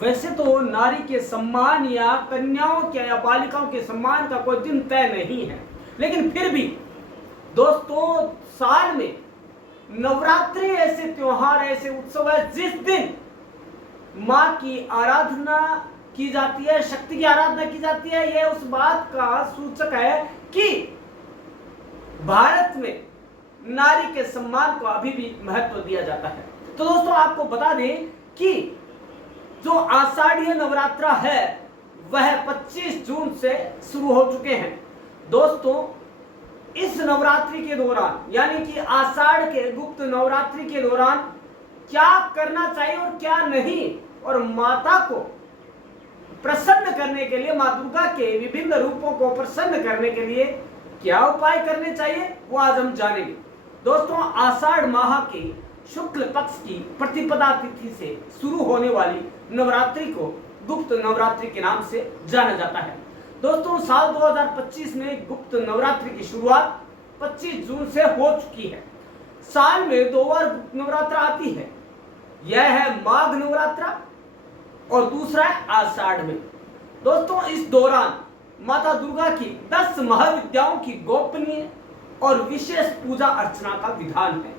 वैसे तो नारी के सम्मान या कन्याओं के या बालिकाओं के सम्मान का कोई दिन तय नहीं है, लेकिन फिर भी दोस्तों साल में नवरात्रि ऐसे त्योहार, ऐसे उत्सव है जिस दिन माँ की आराधना की जाती है, शक्ति की आराधना की जाती है। यह उस बात का सूचक है कि भारत में नारी के सम्मान को अभी भी महत्व दिया जाता है। तो दोस्तों आपको बता दें कि जो आषाढ़ीय नवरात्रा है वह 25 जून से शुरू हो चुके हैं। दोस्तों इस नवरात्रि के दौरान यानी कि आषाढ़ के गुप्त नवरात्रि के दौरान क्या करना चाहिए और क्या नहीं, और माता को प्रसन्न करने के लिए, मां दुर्गा के विभिन्न रूपों को प्रसन्न करने के लिए क्या उपाय करने चाहिए वो आज हम जानेंगे। दोस्तों आषाढ़ माह के शुक्ल पक्ष की प्रतिपदा तिथि से शुरू होने वाली नवरात्रि को गुप्त नवरात्रि के नाम से जाना जाता है। दोस्तों साल 2025 में गुप्त नवरात्रि की शुरुआत 25 जून से हो चुकी है। साल में 2 बार गुप्त नवरात्रा आती है, यह है माघ नवरात्रा और दूसरा है आषाढ़ में। दोस्तों इस दौरान माता दुर्गा की 10 महाविद्याओं की गोपनीय और विशेष पूजा अर्चना का विधान है,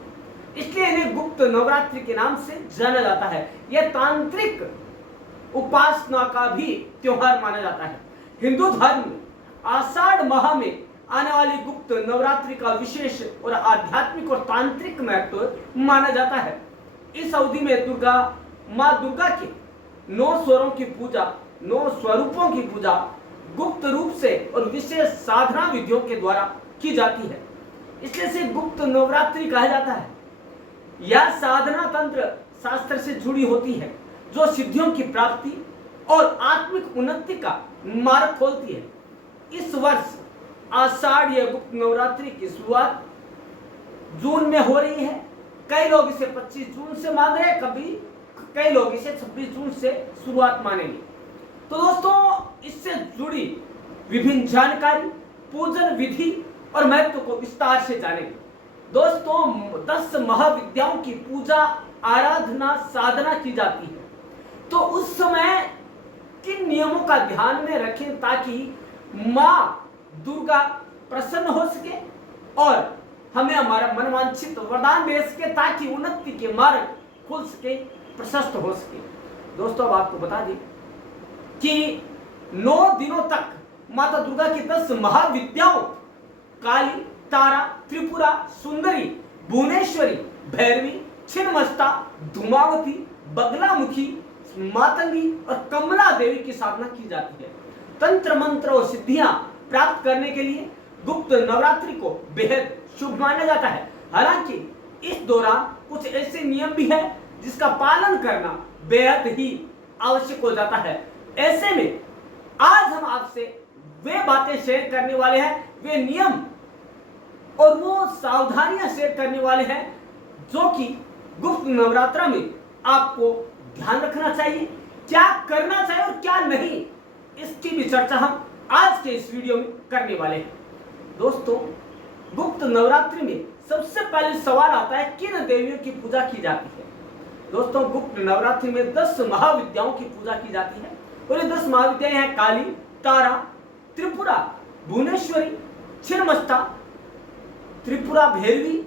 इसलिए इन्हें गुप्त नवरात्रि के नाम से जाना जाता है। यह तांत्रिक उपासना का भी त्योहार माना जाता है। हिंदू धर्म में आषाढ़ माह में आने वाली गुप्त नवरात्रि का विशेष और आध्यात्मिक और तांत्रिक महत्व माना जाता है। इस अवधि में मां दुर्गा के 9 स्वरों की पूजा, 9 स्वरूपों की पूजा गुप्त रूप से और विशेष साधना विधियों के द्वारा की जाती है, इसलिए इसे गुप्त नवरात्रि कहा जाता है। यह साधना तंत्र शास्त्र से जुड़ी होती है जो सिद्धियों की प्राप्ति और आत्मिक उन्नति का मार्ग खोलती है। इस वर्ष आषाढ़ीय गुप्त नवरात्रि की शुरुआत जून में हो रही है। कई लोग इसे 25 जून से मान रहे हैं, कई लोग इसे 26 जून से शुरुआत मानेंगे। तो दोस्तों इससे जुड़ी विभिन्न जानकारी, पूजन विधि और महत्व को विस्तार से जानेंगे। दोस्तों 10 महाविद्याओं की पूजा, आराधना, साधना की जाती है, तो उस समय किन नियमों का ध्यान में रखें ताकि मां दुर्गा प्रसन्न हो सके और हमें हमारा मनवांछित वरदान दे सके, ताकि उन्नति के मार्ग खुल सके, प्रशस्त हो सके। दोस्तों अब आपको बता दें कि 9 दिनों तक माता दुर्गा की 10 महाविद्याओं काली, तारा, त्रिपुरा, सुंदरी, भुवनेश्वरी, भैरवी, छिन्नमस्ता, धूमावती, बगलामुखी, मातंगी और कमला देवी की साधना की जाती है। तंत्र मंत्र और सिद्धियां प्राप्त करने के लिए गुप्त नवरात्रि को बेहद शुभ माना जाता है। हालांकि इस दौरान कुछ ऐसे नियम भी है जिसका पालन करना बेहद ही आवश्यक हो जाता है। ऐसे में आज हम आपसे वे बातें शेयर करने वाले हैं, वे नियम और वो सावधानियां शेयर करने वाले हैं जो कि गुप्त नवरात्रा में आपको ध्यान रखना चाहिए, क्या करना चाहिए और क्या नहीं, इसकी भी चर्चा हम आज के इस वीडियो में करने वाले हैं। दोस्तों गुप्त नवरात्रि में सबसे पहले सवाल आता है किन देवियों की पूजा की जाती है। दोस्तों गुप्त नवरात्रि में 10 महाविद्याओं की पूजा की जाती है और ये 10 महाविद्याएं हैं काली, तारा, त्रिपुरा, भुवनेश्वरी, छिन्नमस्ता, त्रिपुरा भैरवी,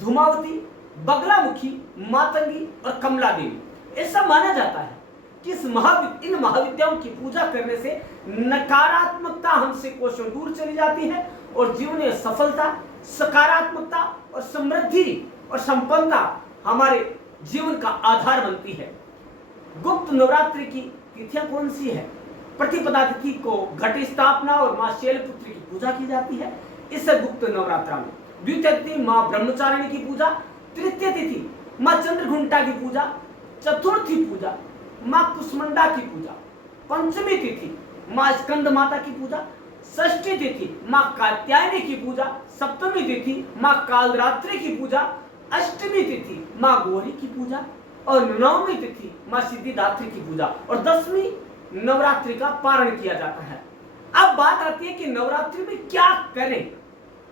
धूमावती, बगलामुखी, मातंगी और कमला देवी। ऐसा माना जाता है कि इन महाविद्याओं की पूजा करने से नकारात्मकता हमसे कोसों दूर चली जाती है और जीवन में सफलता, सकारात्मकता और समृद्धि और संपन्नता हमारे जीवन का आधार बनती है। गुप्त नवरात्रि की तिथियां कौन सी है? प्रतिपदा तिथि को घट स्थापना और मां शैलपुत्री की पूजा की जाती है इस गुप्त नवरात्रा में। द्वितीय तिथि मां ब्रह्मचारिणी की पूजा, तृतीय तिथि मां चंद्रघंटा की पूजा, चतुर्थी पूजा मां कुष्मांडा की पूजा, पंचमी तिथि मां स्कंद माता की पूजा, षष्ठी तिथि मां कात्यायनी की पूजा, सप्तमी तिथि मां कालरात्रि की पूजा, अष्टमी तिथि मां गौरी की पूजा और नवमी तिथि मां सिद्धिदात्री की पूजा और 10वीं नवरात्रि का पारण किया जाता है। अब बात आती है कि नवरात्रि में क्या करें,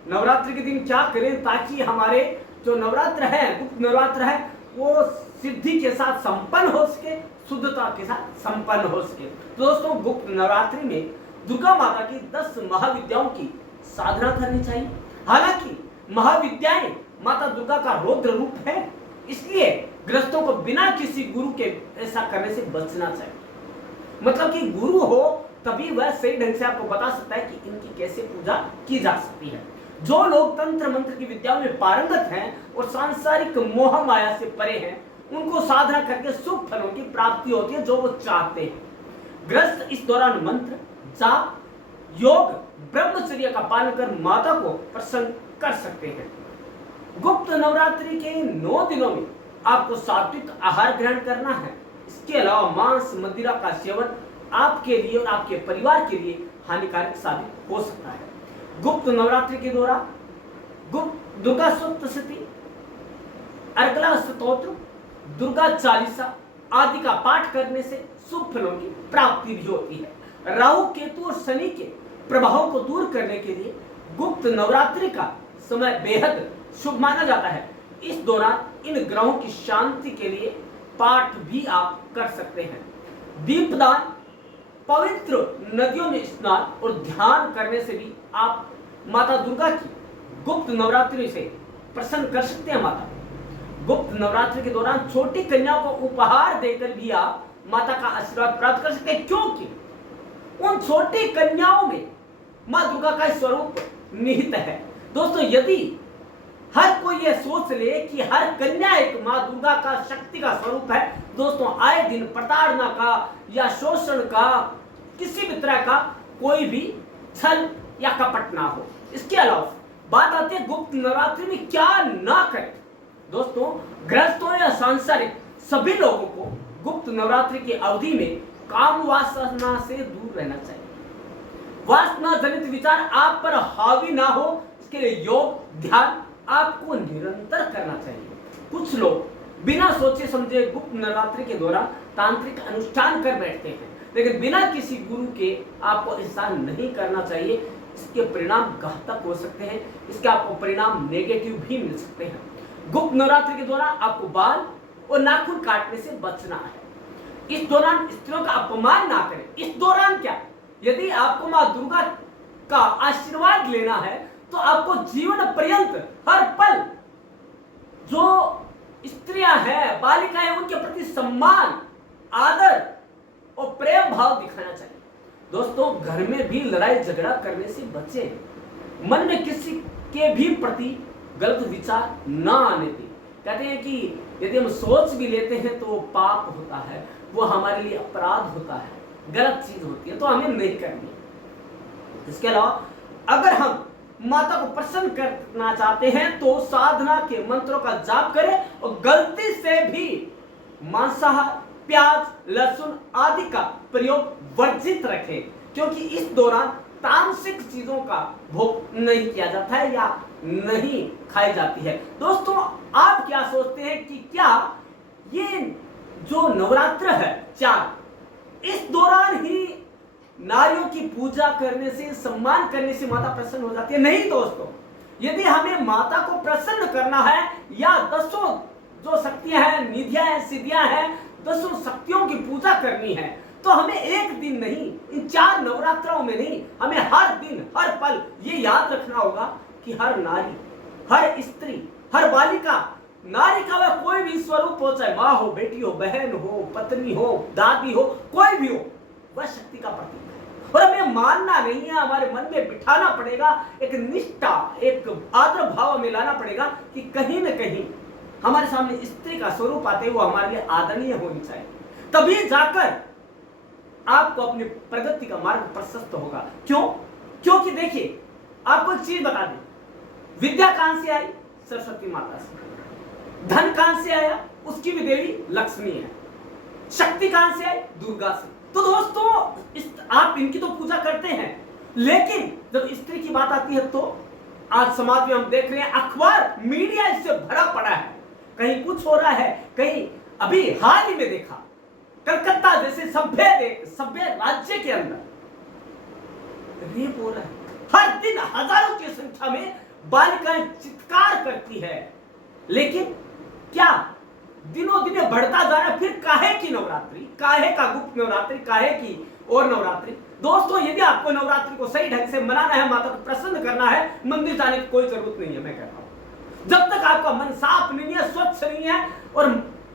नवरात्रि के दिन क्या करें ताकि हमारे जो नवरात्र है, गुप्त नवरात्र है, वो सिद्धि के साथ संपन्न हो सके, शुद्धता के साथ संपन्न हो सके। तो दोस्तों गुप्त नवरात्रि में दुर्गा माता की 10 महाविद्याओं की साधना करनी चाहिए। हालांकि महाविद्याएं माता दुर्गा का रौद्र रूप है, इसलिए गृहस्थों को बिना किसी गुरु के ऐसा करने से बचना चाहिए। मतलब कि गुरु हो तभी वह सही ढंग से आपको बता सकता है कि इनकी कैसे पूजा की जा सकती है। जो लोग तंत्र मंत्र की विद्याओं में पारंगत हैं और सांसारिक मोह माया से परे हैं, उनको साधना करके शुभ फलों की प्राप्ति होती है जो वो चाहते हैं। गृहस्थ इस दौरान मंत्र, जाप, योग, ब्रह्मचर्य का पालन कर माता को प्रसन्न कर सकते हैं। गुप्त नवरात्रि के 9 दिनों में आपको सात्विक आहार ग्रहण करना है। इसके अलावा मांस मदिरा का सेवन आपके लिए और आपके परिवार के लिए हानिकारक साबित हो सकता है। गुप्त नवरात्रि के दौरान गुप्त दुर्गा सप्तशती, अर्गला स्तोत्र, दुर्गा चालीसा आदि का पाठ करने से शुभ फलों की प्राप्ति भी होती है। राहु, केतु और शनि के प्रभाव को दूर करने के लिए गुप्त नवरात्रि का समय बेहद शुभ माना जाता है। इस दौरान इन ग्रहों की शांति के लिए पाठ भी आप कर सकते हैं। दीपदान, पवित्र नदियों में स्नान और ध्यान करने से भी आप माता दुर्गा की गुप्त नवरात्रि से प्रसन्न कर सकते हैं। माता गुप्त नवरात्रि के दौरान छोटी कन्याओं को उपहार देकर भी आप माता का आशीर्वाद प्राप्त कर सकते हैं, क्योंकि उन छोटी कन्याओं में मां दुर्गा का स्वरूप निहित है। दोस्तों यदि हर कोई ये सोच ले कि हर कन्या एक मां दुर्गा का शक्ति का स्वरूप है, दोस्तों आए दिन प्रताड़ना का या शोषण का किसी भी तरह का कोई भी छल या कपट ना हो। इसके अलावा बात आती है गुप्त नवरात्रि में क्या ना करें। दोस्तों गृहस्थों या सांसारिक सभी लोगों को गुप्त नवरात्रि की अवधि में काम वासना से दूर रहना चाहिए। वासना जनित विचार आप पर हावी ना हो, इसके लिए योग ध्यान आपको निरंतर करना चाहिए। कुछ लोग बिना सोचे समझे गुप्त नवरात्रि के दौरान तांत्रिक अनुष्ठान कर बैठते हैं, लेकिन बिना किसी गुरु के आपको ऐसा नहीं करना चाहिए। इसके परिणाम घातक हो सकते हैं, इसके आपको परिणाम नेगेटिव भी मिल सकते हैं। गुप्त नवरात्रि के दौरान आपको बाल और नाखून काटने से बचना है। इस दौरान स्त्रियों का अपमान ना करें। इस दौरान क्या, यदि आपको मां दुर्गा का आशीर्वाद लेना है तो आपको जीवन पर्यंत हर पल जो स्त्रियां हैं, बालिकाएं, उनके प्रति सम्मान, आदर और प्रेम भाव दिखाना चाहिए। दोस्तों घर में भी लड़ाई झगड़ा करने से बचें। मन में किसी के भी प्रति गलत विचार ना आने दें। कहते हैं कि यदि हम सोच भी लेते हैं तो वो पाप होता है, वो हमारे लिए अपराध होता है, गलत चीज होती है, तो हमें नहीं करनी। इसके अलावा अगर हम माता को प्रसन्न करना चाहते हैं तो साधना के मंत्रों का जाप करें और गलती से भी मांसाहार, प्याज, लहसुन आदि का प्रयोग वर्जित रखें, क्योंकि इस दौरान तामसिक चीजों का भोग नहीं किया जाता है या नहीं खाई जाती है। दोस्तों आप क्या सोचते हैं कि क्या ये जो नवरात्र है 4, इस दौरान ही नारियों की पूजा करने से, सम्मान करने से माता प्रसन्न हो जाती है? नहीं दोस्तों, यदि हमें माता को प्रसन्न करना है या 10 जो शक्तियां हैं, निधियां हैं, सिद्धियां हैं, 10 शक्तियों की पूजा करनी है, तो हमें एक दिन नहीं, इन 4 नवरात्रों में नहीं, हमें हर दिन हर पल ये याद रखना होगा कि हर नारी, हर स्त्री, हर बालिका, नारी का वह कोई भी स्वरूप हो, चाहे माँ हो, बेटी हो, बहन हो, पत्नी हो, दादी हो, कोई भी हो, वह शक्ति का प्रतीक है। और हमें मानना नहीं है, हमारे मन में बिठाना पड़ेगा, एक निष्ठा, एक आदर भाव हमें लाना पड़ेगा कि कहीं न कहीं हमारे सामने स्त्री का स्वरूप आते हुए हमारे लिए आदरणीय होनी चाहिए। तभी जाकर आपको अपनी प्रगति का मार्ग प्रशस्त होगा। क्यों? क्योंकि देखिए आपको एक चीज बता दें, विद्या कहां से आई? सरस्वती माता से। धन कहां से आया? उसकी भी देवी लक्ष्मी है। शक्ति कहां से आई? दुर्गा से। तो दोस्तों आप इनकी तो पूजा करते हैं, लेकिन जब स्त्री की बात आती है तो आज समाज में हम देख रहे हैं, अखबार मीडिया इससे भरा पड़ा है। कहीं कुछ हो रहा है, कहीं अभी हाल ही में देखा कलकत्ता जैसे सभ्य राज्य के अंदर रेप हो रहा है। हर दिन हजारों की संख्या में बालिकाएं चित्कार करती है, लेकिन क्या दिनों दिन बढ़ता जा रहा है। फिर काहे की नवरात्रि, काहे का गुप्त नवरात्रि, काहे की और नवरात्रि। दोस्तों यदि आपको नवरात्रि को सही ढंग से मनाना है, माता को प्रसन्न करना है, मंदिर जाने की कोई जरूरत नहीं है। मैं कहता हूं जब तक आपका मन साफ नहीं है, स्वच्छ नहीं है और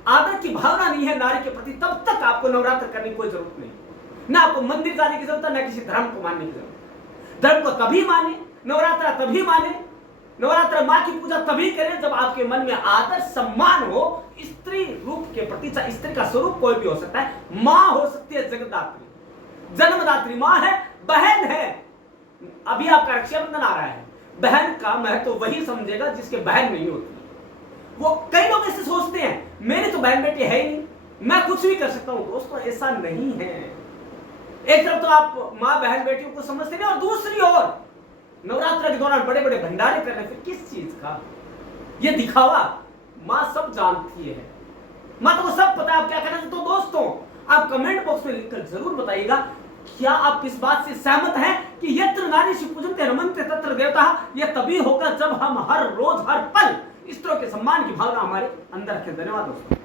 आदर की भावना नहीं है नारी के प्रति, तब तक आपको नवरात्र करने की कोई जरूरत नहीं। ना आपको मंदिर जाने की जरूरत है, ना किसी धर्म को मानने की जरूरत। धर्म को तभी माने, नवरात्र तभी माने, नवरात्र माँ की पूजा तभी करें जब आपके मन में आदर सम्मान हो स्त्री रूप के प्रति। चाहे स्त्री का स्वरूप कोई भी हो सकता है, माँ हो सकती है जगतदात्री, जन्मदात्री माँ है, बहन है। अभी आपका रक्षाबंधन आ रहा है, बहन का महत्व वही समझेगा जिसके बहन नहीं होती। वो कई लोग ऐसे सोचते हैं मेरी तो बहन बेटी है ही नहीं, मैं कुछ भी कर सकता हूं। दोस्तों ऐसा नहीं है। एक तरफ तो आप माँ बहन बेटियों को समझते नहीं और दूसरी ओर नवरात्र के दौरान बड़े बड़े भंडारे कर रहे हैं। फिर किस चीज का ये दिखावा? माँ सब जानती है, माँ तो सब पता है आप क्या करना चाहते हो। दोस्तों आप कमेंट बॉक्स में लिखकर जरूर बताइएगा क्या आप किस बात से सहमत हैं कि यत्र नारी शिव पूजन्ते रमन्ते तत्र देवता। यह तभी होगा जब हम हर रोज हर पल स्त्रियों के सम्मान की भावना हमारे अंदर रखें। धन्यवाद दोस्तों।